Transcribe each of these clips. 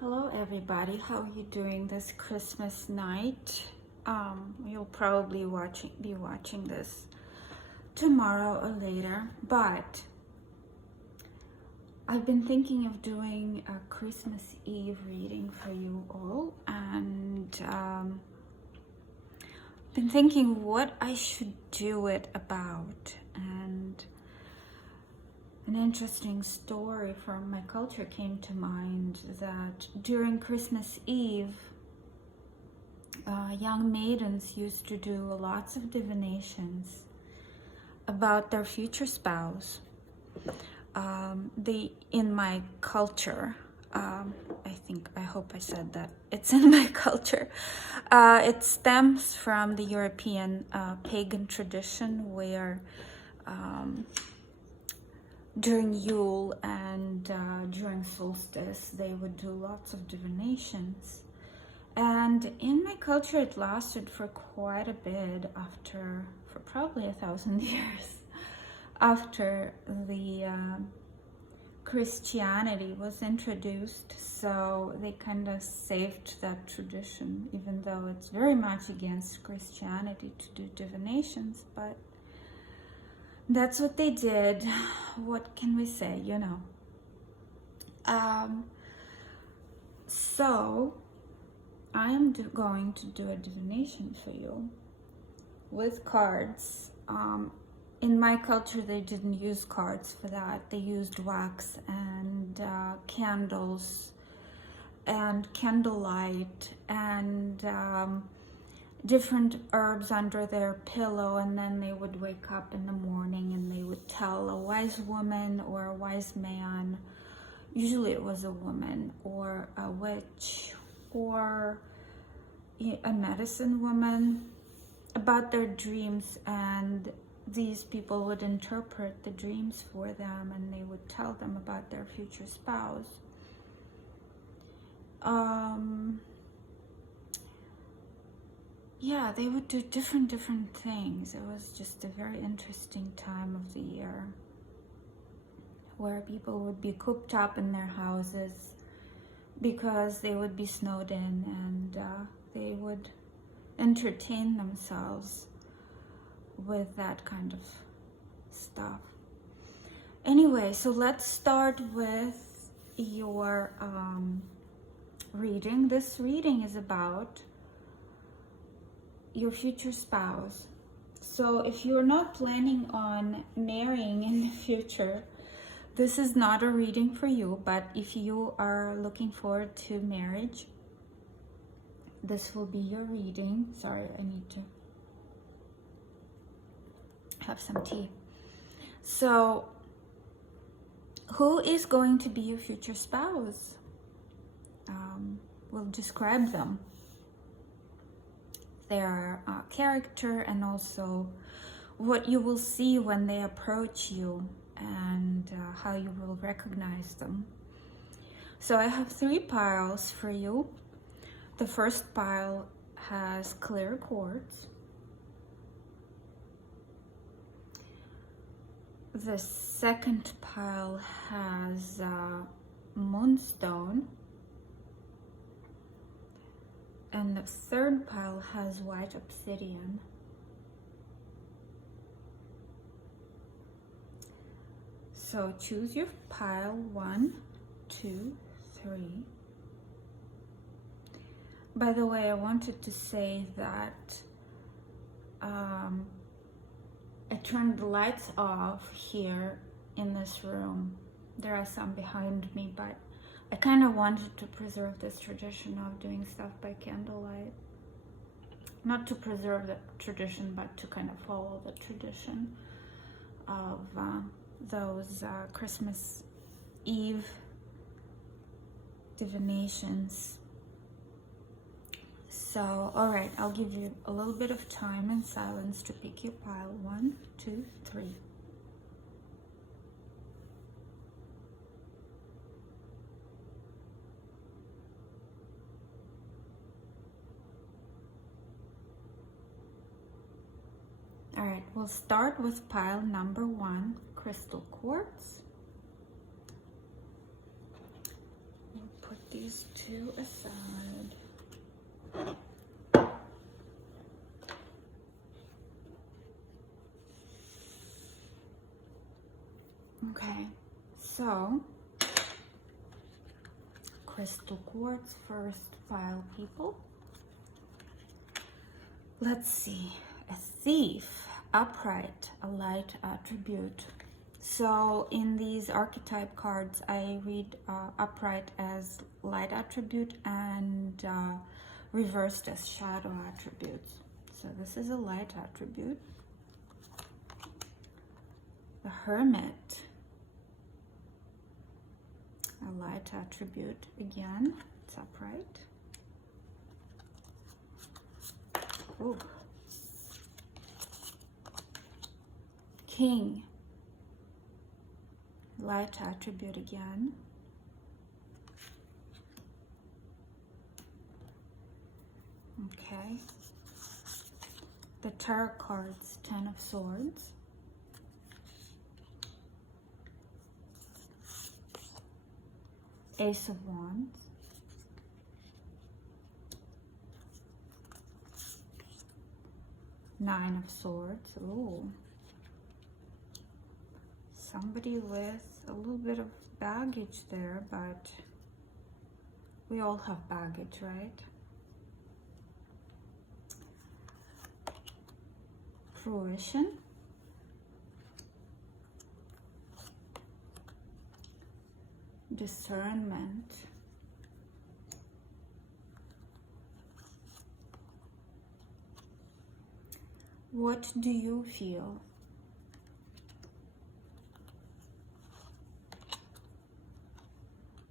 Hello everybody, how are you doing this Christmas night? You'll probably be watching this tomorrow or later, but I've been thinking of doing a Christmas Eve reading for you all, and been thinking what I should do it about. And an interesting story from my culture came to mind, that during Christmas Eve, young maidens used to do lots of divinations about their future spouse. In my culture, I hope I said that, it's in my culture. It stems from the European pagan tradition where during Yule and during solstice, they would do lots of divinations. And in my culture, it lasted for quite a bit, for probably 1,000 years, after the Christianity was introduced. So they kind of saved that tradition, even though it's very much against Christianity to do divinations, but that's what they did. What can we say, you know? So I am going to do a divination for you with cards. In my culture, they didn't use cards for that. They used wax and candles and candlelight and different herbs under their pillow, and then they would wake up in the morning and they would tell a wise woman or a wise man, usually it was a woman, or a witch or a medicine woman, about their dreams, and these people would interpret the dreams for them and they would tell them about their future spouse. Yeah, they would do different things. It was just a very interesting time of the year where people would be cooped up in their houses because they would be snowed in, and they would entertain themselves with that kind of stuff. Anyway, so let's start with your reading. This reading is about your future spouse. So if you're not planning on marrying in the future, this is not a reading for you. But if you are looking forward to marriage, this will be your reading. Sorry, I need to have some tea. So who is going to be your future spouse? We'll describe them, their character, and also what you will see when they approach you, and how you will recognize them. So I have 3 piles for you. The first pile has clear quartz. The second pile has moonstone. And the third pile has white obsidian. So choose your pile 1, 2, 3. By the way, I wanted to say that I turned the lights off here in this room. There are some behind me, but I kind of wanted to preserve this tradition of doing stuff by candlelight. Not to preserve the tradition, but to kind of follow the tradition of those Christmas Eve divinations. So, all right, I'll give you a little bit of time in silence to pick your pile. 1, 2, 3. All right, we'll start with pile number 1, crystal quartz. We'll put these two aside. Okay, so crystal quartz first pile, people. Let's see. A thief, upright, a light attribute. So in these archetype cards, I read upright as light attribute and reversed as shadow attributes. So this is a light attribute. The Hermit, a light attribute again, it's upright. Ooh. King, light attribute again. Okay. The tarot cards, 10 of Swords. Ace of Wands. Nine of Swords. Ooh. Somebody with a little bit of baggage there, but we all have baggage, right? Fruition. Discernment. What do you feel?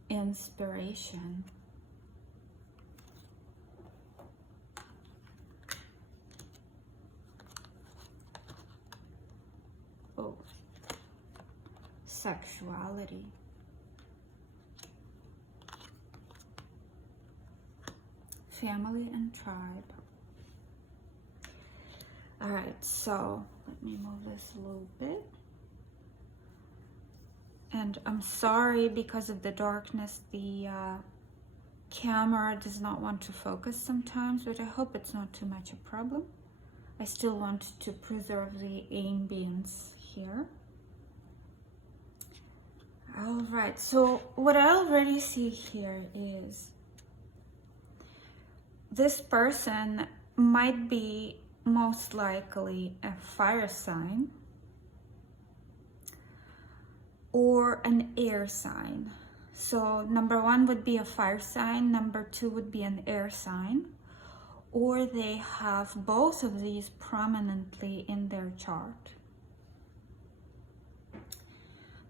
Inspiration. Oh. Sexuality. Family and tribe. All right, so let me move this a little bit. And I'm sorry, because of the darkness, the camera does not want to focus sometimes, but I hope it's not too much a problem. I still want to preserve the ambience here. All right, so what I already see here is this person might be most likely a fire sign or an air sign. So number one would be a fire sign, number two would be an air sign, or they have both of these prominently in their chart.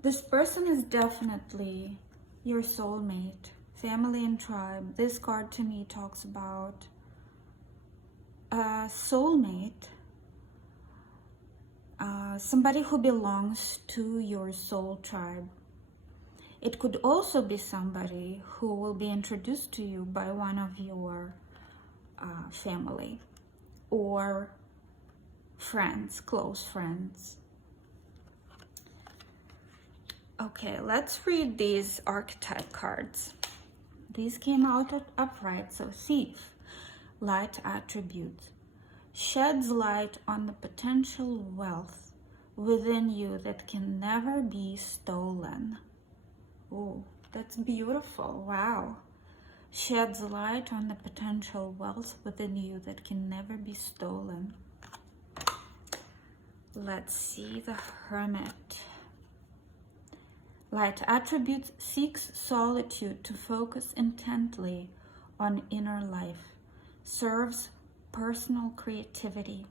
This person is definitely your soulmate, family and tribe. This card to me talks about a soulmate, somebody who belongs to your soul tribe. It could also be somebody who will be introduced to you by one of your family or friends, close friends. Okay, let's read these archetype cards. These came out upright, so thief, light attributes, sheds light on the potential wealth within you that can never be stolen. Oh, that's beautiful. Wow. Sheds light on the potential wealth within you that can never be stolen. Let's see the Hermit. Light attributes seeks solitude to focus intently on inner life, serves personal creativity.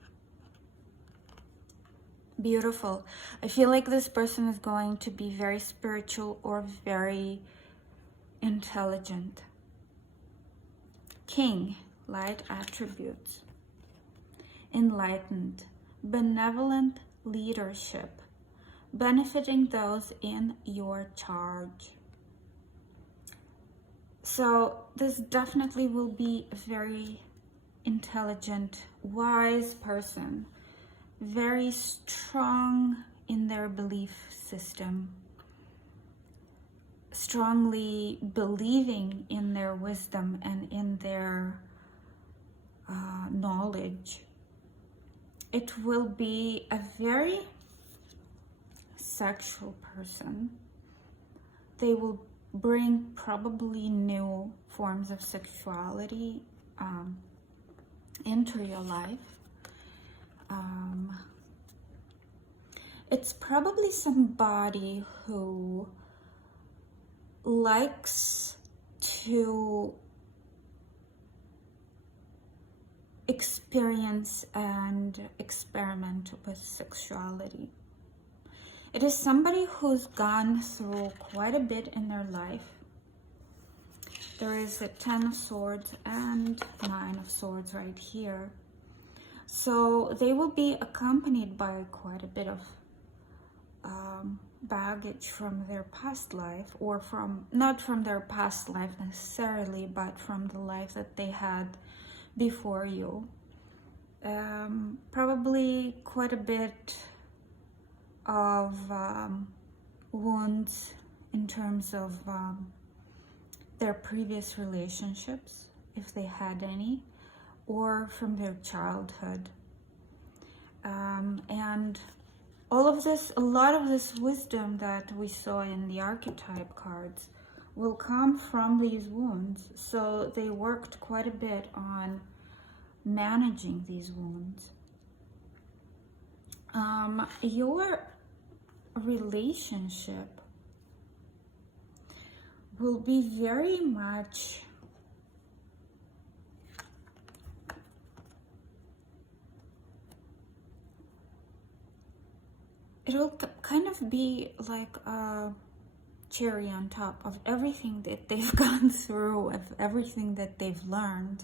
Beautiful. I feel like this person is going to be very spiritual or very intelligent. King, light attributes, enlightened, benevolent leadership, benefiting those in your charge. So this definitely will be a very intelligent, wise person, very strong in their belief system. strongly believing in their wisdom and in their knowledge. It will be a very sexual person. They will bring probably new forms of sexuality into your life. It's probably somebody who likes to experience and experiment with sexuality. It is somebody who's gone through quite a bit in their life. There is a 10 of Swords and 9 of Swords right here. So they will be accompanied by quite a bit of baggage from their past life, or from, not from their past life necessarily, but from the life that they had before you. Probably quite a bit of wounds in terms of their previous relationships, if they had any, or from their childhood. And all of this, a lot of this wisdom that we saw in the archetype cards will come from these wounds. So they worked quite a bit on managing these wounds. Your relationship will be very much it'll kind of be like a cherry on top of everything that they've gone through, of everything that they've learned.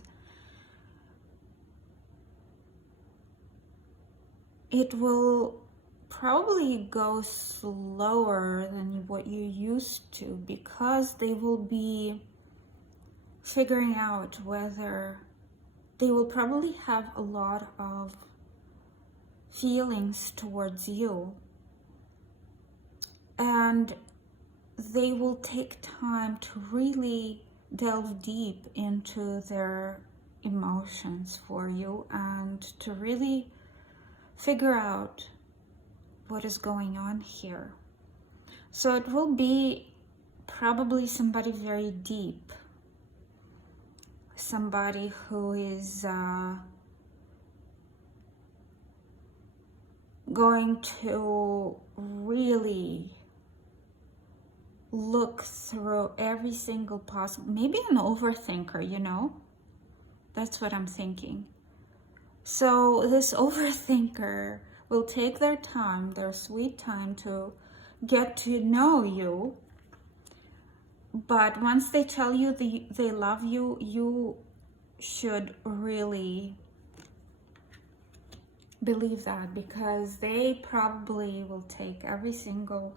It will probably go slower than what you used to, because they will be figuring out whether they will probably have a lot of feelings towards you, and they will take time to really delve deep into their emotions for you and to really figure out what is going on here. So it will be probably somebody very deep, somebody who is going to really look through every single possible, maybe an overthinker, you know, that's what I'm thinking. So this overthinker will take their time, their sweet time, to get to know you. But once they tell you they love you, you should really believe that, because they probably will take every single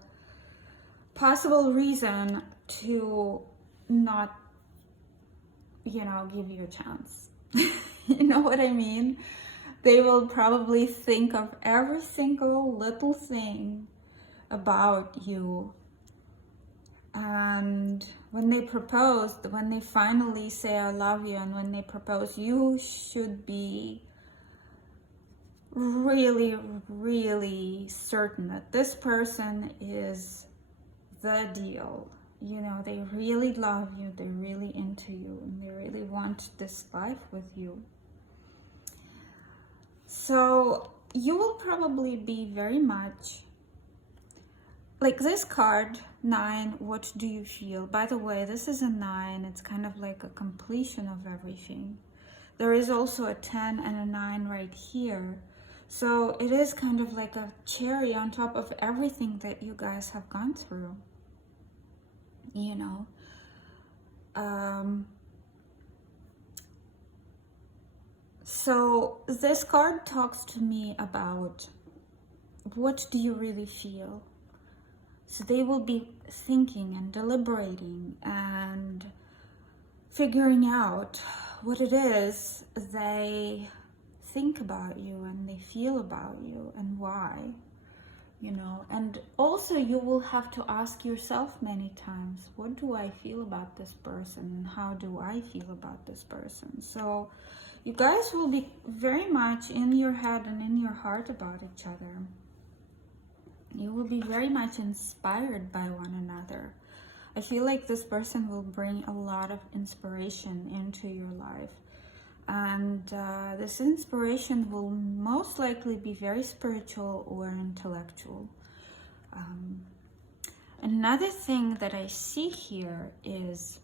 possible reason to not, you know, give you a chance. You know what I mean? They will probably think of every single little thing about you. And when they propose, when they finally say I love you, and when they propose, you should be really, really certain that this person is the deal. You know, they really love you, they're really into you, and they really want this life with you. So you will probably be very much like this card, 9, what do you feel? By the way, this is a 9, it's kind of like a completion of everything. There is also a 10 and a 9 right here. So it is kind of like a cherry on top of everything that you guys have gone through, you know. So this card talks to me about, what do you really feel? So they will be thinking and deliberating and figuring out what it is they think about you and they feel about you and why. you know. And also you will have to ask yourself many times, what do I feel about this person, and how do I feel about this person? So you guys will be very much in your head and in your heart about each other. You will be very much inspired by one another. I feel like this person will bring a lot of inspiration into your life. And this inspiration will most likely be very spiritual or intellectual. Another thing that I see here is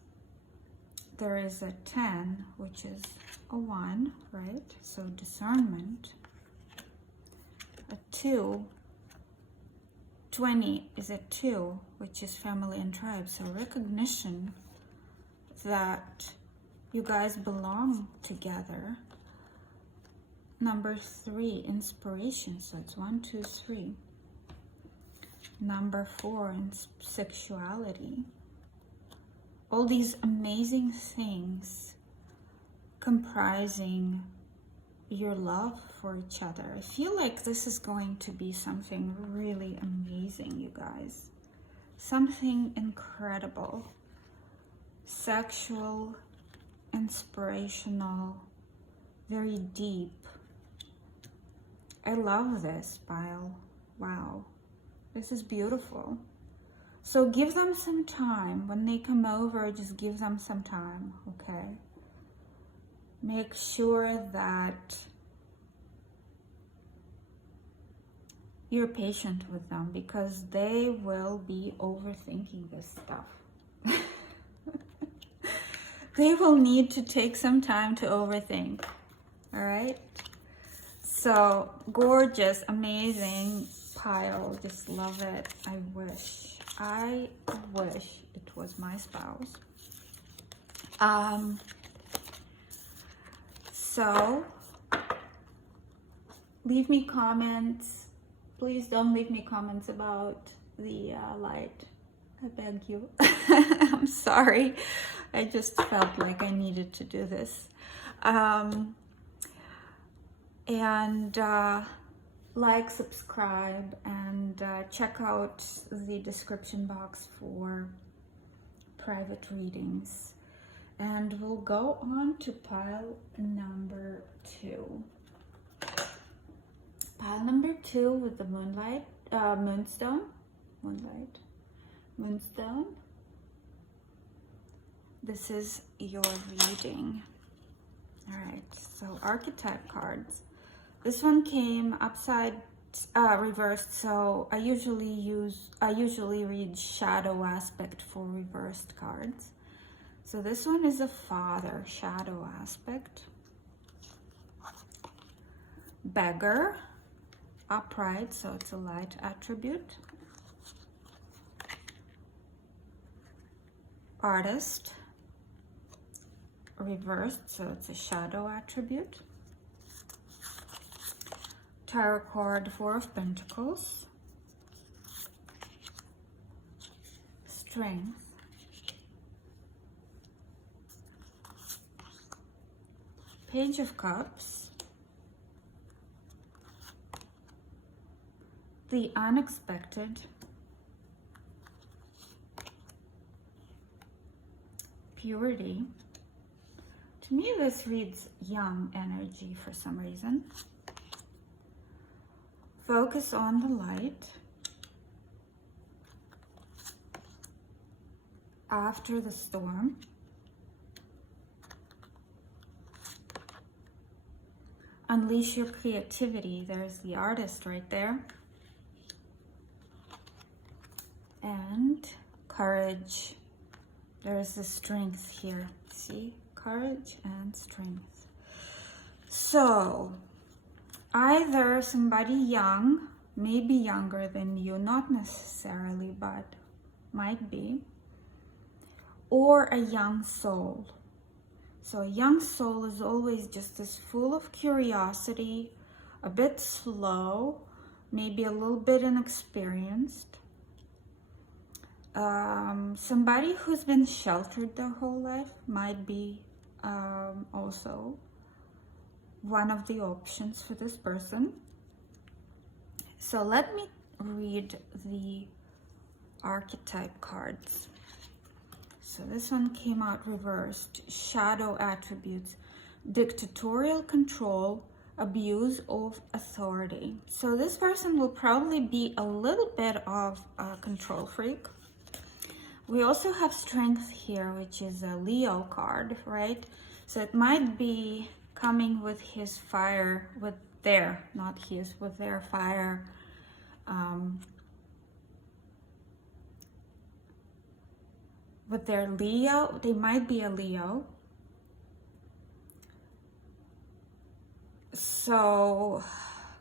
there is a 10, which is a 1, right? So discernment. A 2, 20 is a 2, which is family and tribe. So recognition that you guys belong together. Number 3, inspiration. So it's 1, 2, 3. Number 4, sexuality. All these amazing things comprising your love for each other. I feel like this is going to be something really amazing, you guys. Something incredible. Sexual, inspirational, very deep. I love this pile. Wow, this is beautiful. So give them some time. When they come over, just give them some time, okay? Make sure that you're patient with them, because they will be overthinking this stuff. They will need to take some time to overthink, all right? So gorgeous, amazing pile, just love it. I wish it was my spouse. So leave me comments. Please don't leave me comments about the light. I beg you. I'm sorry. I just felt like I needed to do this. Like, subscribe, and check out the description box for private readings. And we'll go on to pile number 2. Pile number 2 with the moonstone. This is your reading. All right, so archetype cards. This one came upside reversed, so I usually read shadow aspect for reversed cards. So this one is a father, shadow aspect. Beggar, upright, so it's a light attribute. Artist, reversed, so it's a shadow attribute. Tarot card, 4 of Pentacles. Strength. Page of Cups. The unexpected. Purity. To me, this reads young energy for some reason. Focus on the light. After the storm. Unleash your creativity. There's the artist right there. And courage. There's the strength here. See? Courage and strength. So, either somebody young, maybe younger than you, not necessarily, but might be, or a young soul. So a young soul is always just as full of curiosity, a bit slow, maybe a little bit inexperienced. Somebody who's been sheltered their whole life might be also one of the options for this person. So let me read the archetype cards. So this one came out reversed. Shadow attributes, dictatorial control, abuse of authority. So this person will probably be a little bit of a control freak. We also have strength here, which is a Leo card, right? So it might be coming with his fire, with their, not his, with their fire. With their Leo, they might be a Leo. So,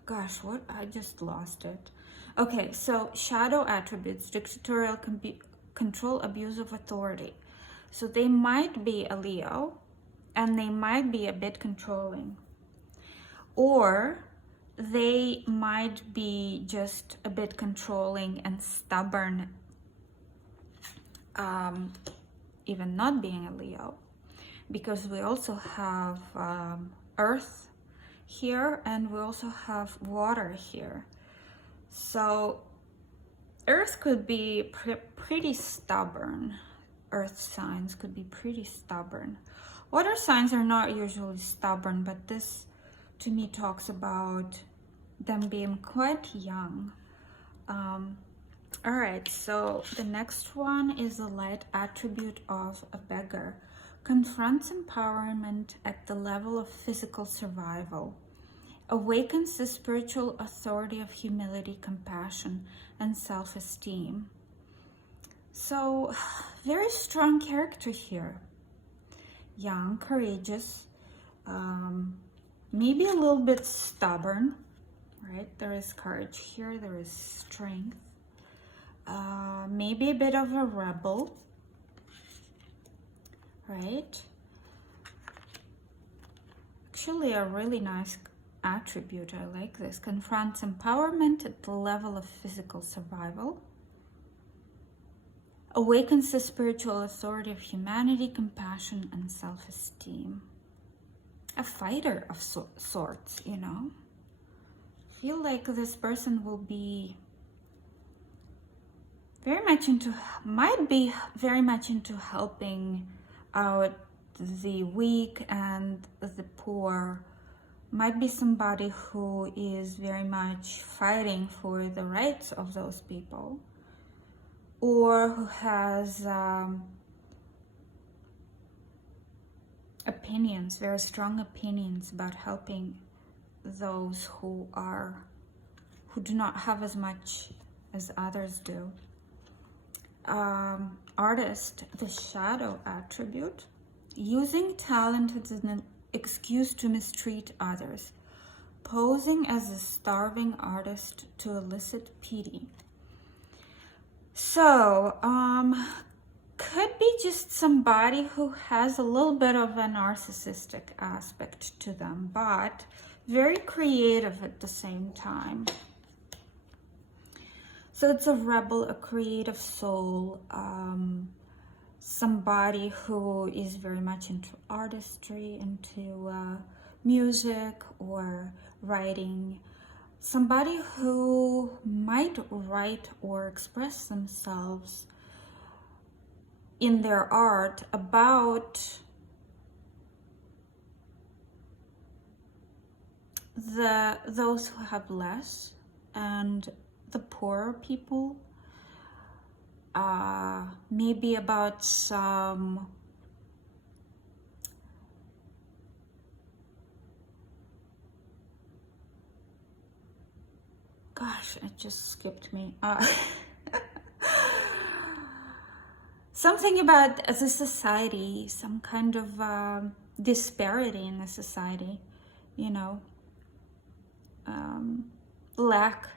gosh, what? I just lost it. Okay, so shadow attributes, dictatorial control, abuse of authority. So they might be a Leo and they might be a bit controlling. Or they might be just a bit controlling and stubborn, even not being a Leo, because we also have earth here and we also have water here. So earth could be pretty stubborn. Earth signs could be pretty stubborn. Water signs are not usually stubborn, but this to me talks about them being quite young. All right, so the next one is the light attribute of a beggar. Confronts empowerment at the level of physical survival. Awakens the spiritual authority of humility, compassion, and self-esteem. So, very strong character here. Young, courageous, maybe a little bit stubborn, right? There is courage here, there is strength. Maybe a bit of a rebel, right? Actually, a really nice attribute. I like this. Confronts empowerment at the level of physical survival. Awakens the spiritual authority of humanity, compassion, and self-esteem. A fighter of sorts, you know. I feel like this person will be might be very much into helping out the weak and the poor. Might be somebody who is very much fighting for the rights of those people, or who has opinions, very strong opinions about helping those who do not have as much as others do. Artist, the shadow attribute, using talent as an excuse to mistreat others, posing as a starving artist to elicit pity. So, could be just somebody who has a little bit of a narcissistic aspect to them, but very creative at the same time. So it's a rebel, a creative soul, somebody who is very much into artistry, into music or writing, somebody who might write or express themselves in their art about those who have less and the poorer people, maybe about some gosh, it just skipped me. Something about the society, some kind of disparity in the society, you know, lack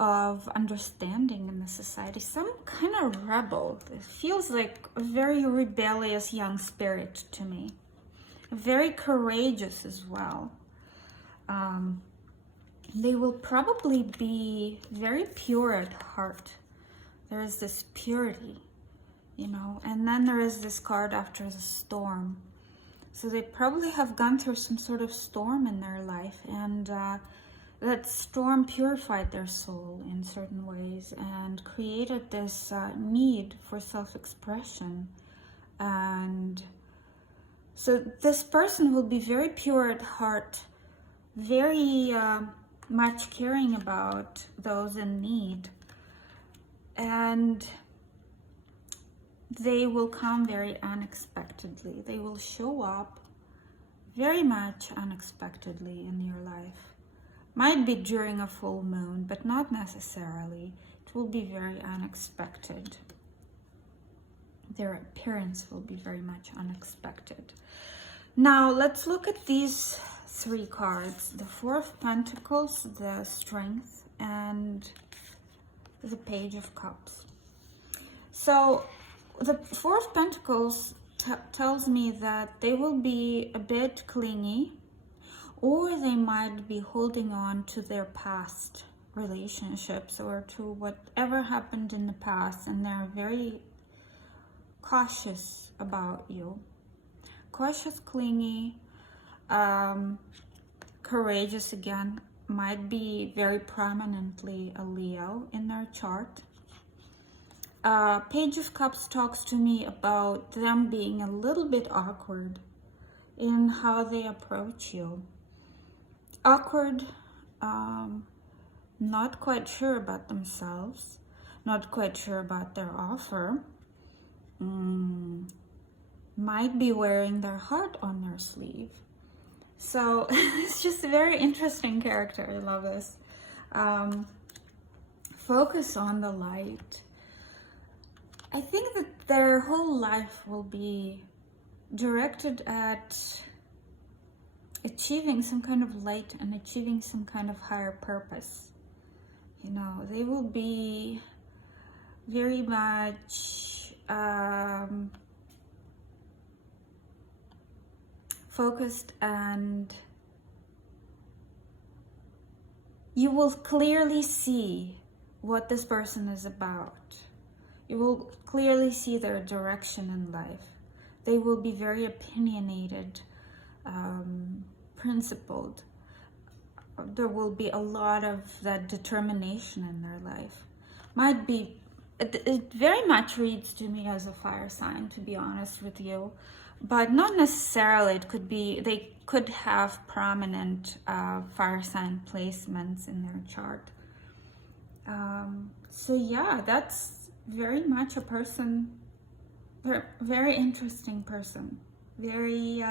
of understanding in the society, some kind of rebel. It feels like a very rebellious young spirit to me, very courageous as well. They will probably be very pure at heart. There is this purity, you know, and then there is this card after the storm. So they probably have gone through some sort of storm in their life, and that storm purified their soul in certain ways and created this need for self-expression. And so this person will be very pure at heart, very much caring about those in need. And they will come very unexpectedly. They will show up very much unexpectedly in your life. Might be during a full moon, but not necessarily. It will be very unexpected. Their appearance will be very much unexpected. Now, let's look at these 3 cards. The Four of Pentacles, the Strength, and the Page of Cups. So, the Four of Pentacles tells me that they will be a bit clingy, or they might be holding on to their past relationships or to whatever happened in the past, and they're very cautious about you. Cautious, clingy, courageous again, might be very prominently a Leo in their chart. Page of Cups talks to me about them being a little bit awkward in how they approach you. Awkward, not quite sure about themselves, not quite sure about their offer, might be wearing their heart on their sleeve. So it's just a very interesting character. I love this. Focus on the light. I think that their whole life will be directed at achieving some kind of light and achieving some kind of higher purpose. You know, they will be very much focused, and you will clearly see what this person is about. You will clearly see their direction in life. They will be very opinionated, principled. There will be a lot of that determination in their life. Might be, it very much reads to me as a fire sign, to be honest with you, but not necessarily. It could be, they could have prominent fire sign placements in their chart. So yeah, that's very much a person, very interesting person, very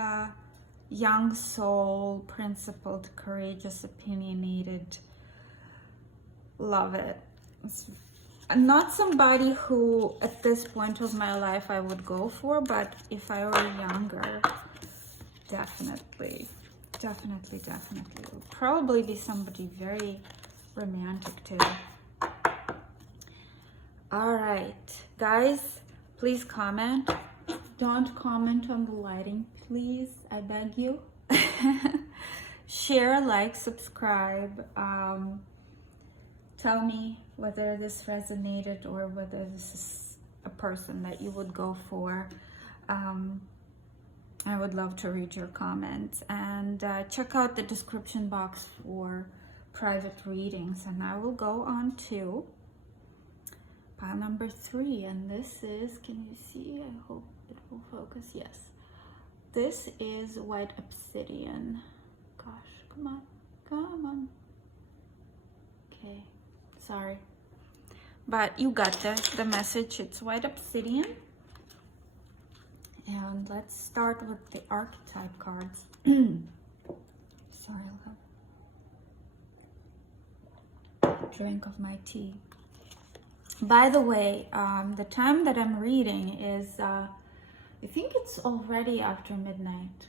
young soul, principled, courageous, opinionated. Love it. It's not somebody who at this point of my life I would go for, but if I were younger, definitely would probably be somebody very romantic too. All right, guys, please comment. Don't comment on the lighting, please. I beg you. Share, like, subscribe. Tell me whether this resonated or whether this is a person that you would go for. I would love to read your comments. And check out the description box for private readings. And I will go on to pile number 3. And this is, can you see? I hope it will focus. Yes. This is white obsidian. Gosh, come on. Come on. Okay. Sorry. But you got the message. It's white obsidian. And let's start with the archetype cards. Sorry, I'll have a drink of my tea. By the way, the time that I'm reading is, I think it's already after midnight.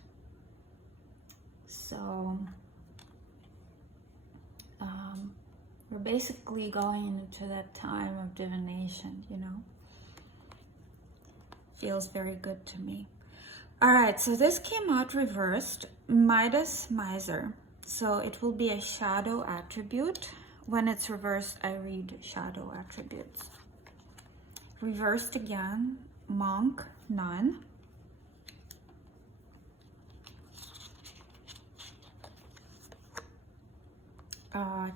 So, we're basically going into that time of divination, you know. Feels very good to me. All right, so this came out reversed, Midas, Miser. So it will be a shadow attribute. When it's reversed, I read shadow attributes. Reversed again, Monk, Nun.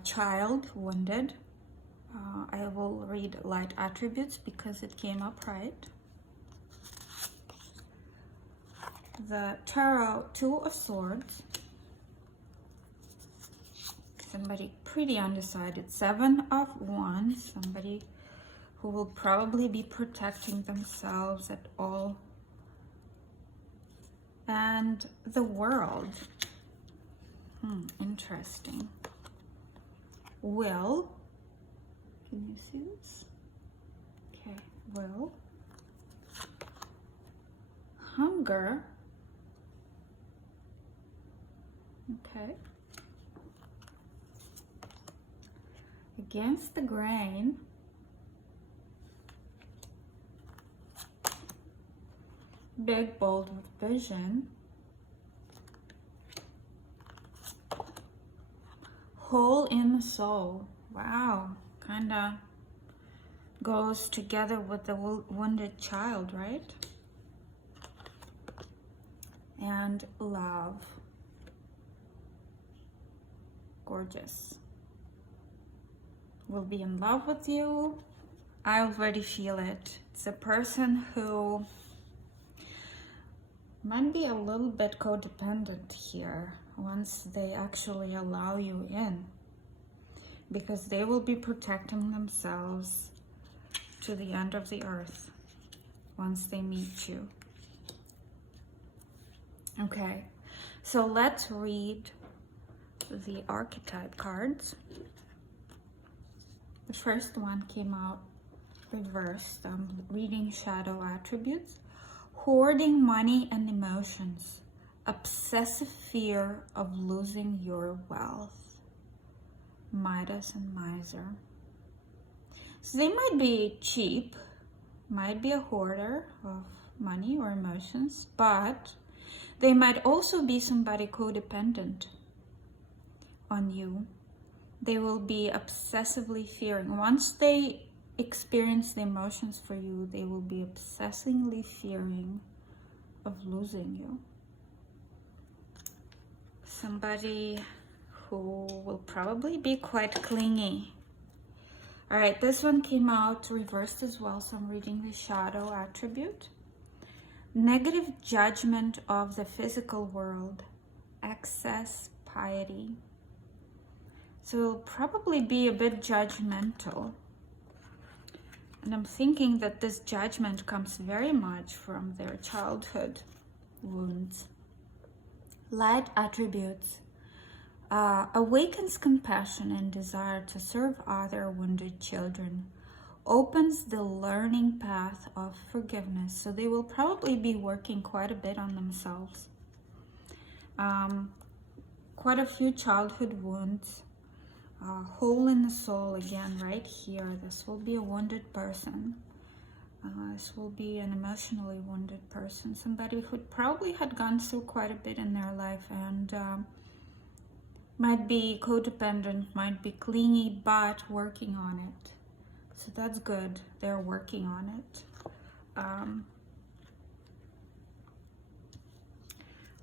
child wounded. I will read light attributes because it came up right. The Tarot, Two of Swords. Somebody pretty undecided. Seven of Wands. Somebody who will probably be protecting themselves at all. And the World. Interesting. Will. Can you see this? Okay. Will. Hunger. Okay. Against the Grain. Big, bold with vision. Hole in the soul. Wow. Kind of goes together with the wounded child, right? And love. Gorgeous. Will be in love with you. I already feel it. It's a person who might be a little bit codependent here once they actually allow you in, because they will be protecting themselves to the end of the earth once they meet you. Okay, so let's read the archetype cards. The first one came out reversed. I'm reading shadow attributes. Hoarding money and emotions. Obsessive fear of losing your wealth. Midas and Miser. So they might be cheap, might be a hoarder of money or emotions, but they might also be somebody codependent on you. They will be obsessively fearing. Once they experience the emotions for you, they will be obsessively fearing of losing you. Somebody who will probably be quite clingy. All right, this one came out reversed as well, so I'm reading the shadow attribute. Negative judgment of the physical world. Excess piety. So it'll probably be a bit judgmental. And I'm thinking that this judgment comes very much from their childhood wounds. Light attributes. Awakens compassion and desire to serve other wounded children. Opens the learning path of forgiveness. So they will probably be working quite a bit on themselves. Quite a few childhood wounds. Hole in the soul again right here. This will be a wounded person. This will be an emotionally wounded person. Somebody who probably had gone through quite a bit in their life and might be codependent, might be clingy, but working on it. So that's good. They're working on it.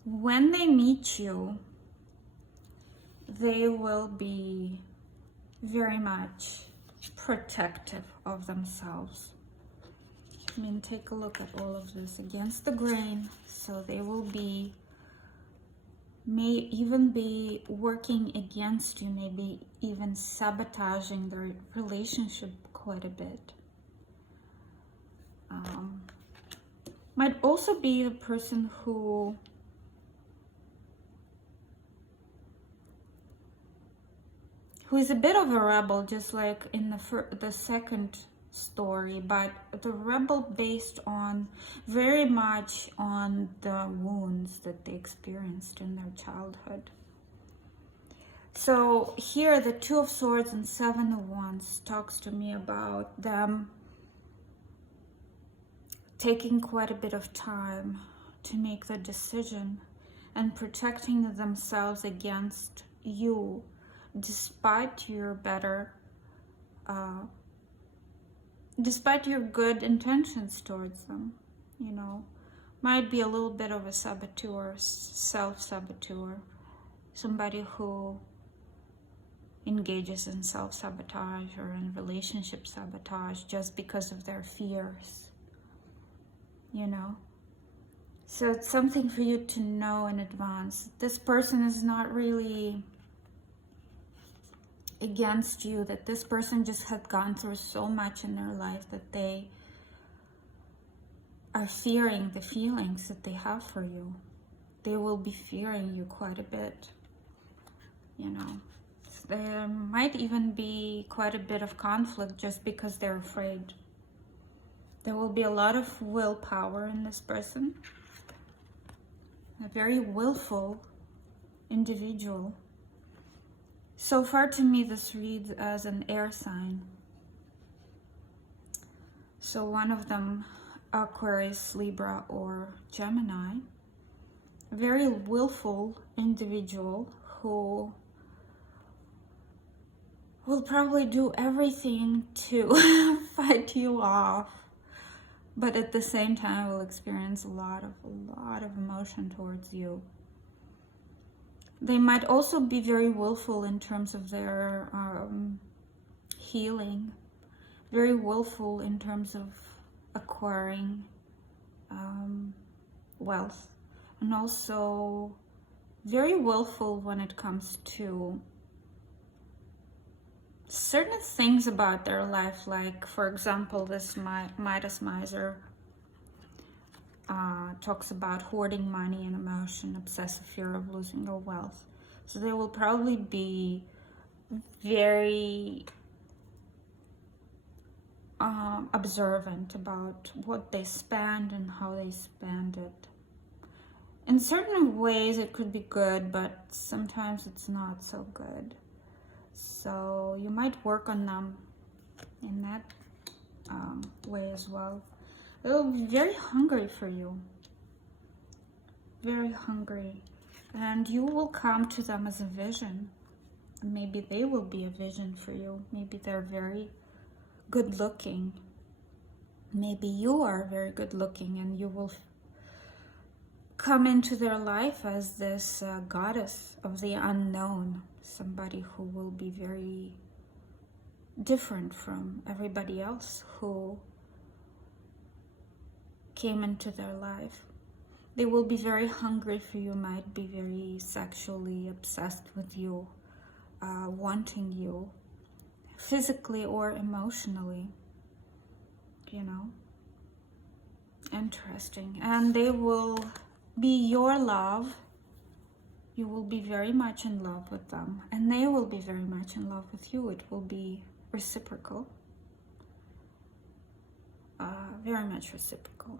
When they meet you, they will be very much protective of themselves. I mean, take a look at all of this. Against the grain. So they will be, may even be working against you, maybe even sabotaging the relationship quite a bit. Might also be the person who is a bit of a rebel, just like in the second story, but the rebel based on very much on the wounds that they experienced in their childhood. So here the Two of Swords and Seven of Wands talks to me about them taking quite a bit of time to make the decision and protecting themselves against you, despite your despite your good intentions towards them. You know, might be a little bit of a saboteur, self-saboteur, somebody who engages in self-sabotage or in relationship sabotage just because of their fears, you know. So it's something for you to know in advance. This person is not really against you, that this person just had gone through so much in their life that they are fearing the feelings that they have for you. They will be fearing you quite a bit, you know. There might even be quite a bit of conflict just because they're afraid. There will be a lot of willpower in this person. A very willful individual. So far to me, this reads as an air sign. So one of them, Aquarius, Libra, or Gemini. A very willful individual who will probably do everything to fight you off, but at the same time will experience a lot of emotion towards you. They might also be very willful in terms of their healing, very willful in terms of acquiring wealth, and also very willful when it comes to certain things about their life, like, for example, this Midas Miser talks about hoarding money and emotion, obsessive fear of losing your wealth. So they will probably be very observant about what they spend and how they spend it. In certain ways it could be good, but sometimes it's not so good. So you might work on them in that way as well. They'll be very hungry for you. Very hungry. And you will come to them as a vision. Maybe they will be a vision for you. Maybe they're very good looking. Maybe you are very good looking and you will come into their life as this goddess of the unknown. Somebody who will be very different from everybody else who came into their life. They will be very hungry for you, might be very sexually obsessed with you, wanting you, physically or emotionally, you know. Interesting. And they will be your love. You will be very much in love with them, and they will be very much in love with you. It will be reciprocal, very much reciprocal.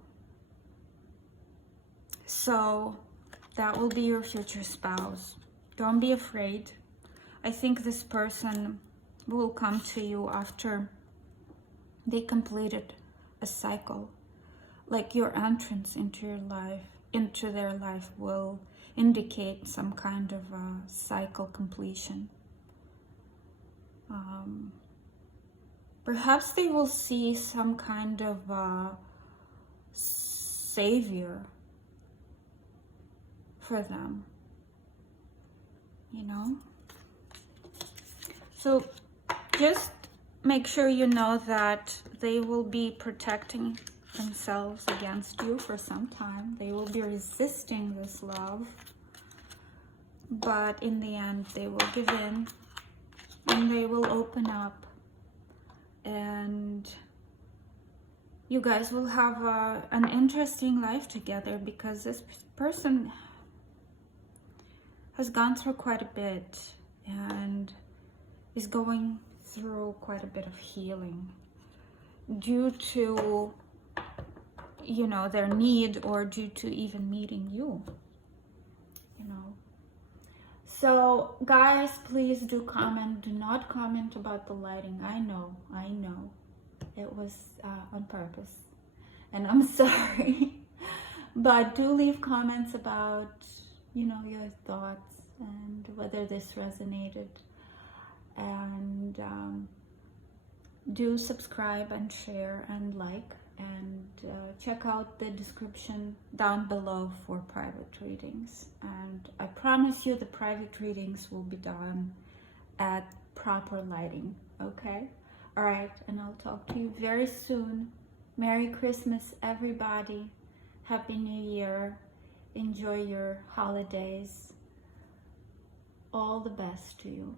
So that will be your future spouse. Don't be afraid. I think this person will come to you after they completed a cycle. Like your entrance into your life, into their life, will indicate some kind of a cycle completion. Perhaps they will see some kind of savior for them, you know. So just make sure you know that they will be protecting themselves against you for some time. They will be resisting this love, but in the end they will give in and they will open up, and you guys will have an interesting life together, because this person has gone through quite a bit and is going through quite a bit of healing due to, you know, their need, or due to even meeting you, you know. So guys, please do comment. Do not comment about the lighting. I know it was on purpose, and I'm sorry. But do leave comments about, you know, your thoughts and whether this resonated, and do subscribe and share and like, and check out the description down below for private readings. And I promise you the private readings will be done at proper lighting, okay? All right, and I'll talk to you very soon. Merry Christmas, everybody. Happy New Year. Enjoy your holidays. All the best to you.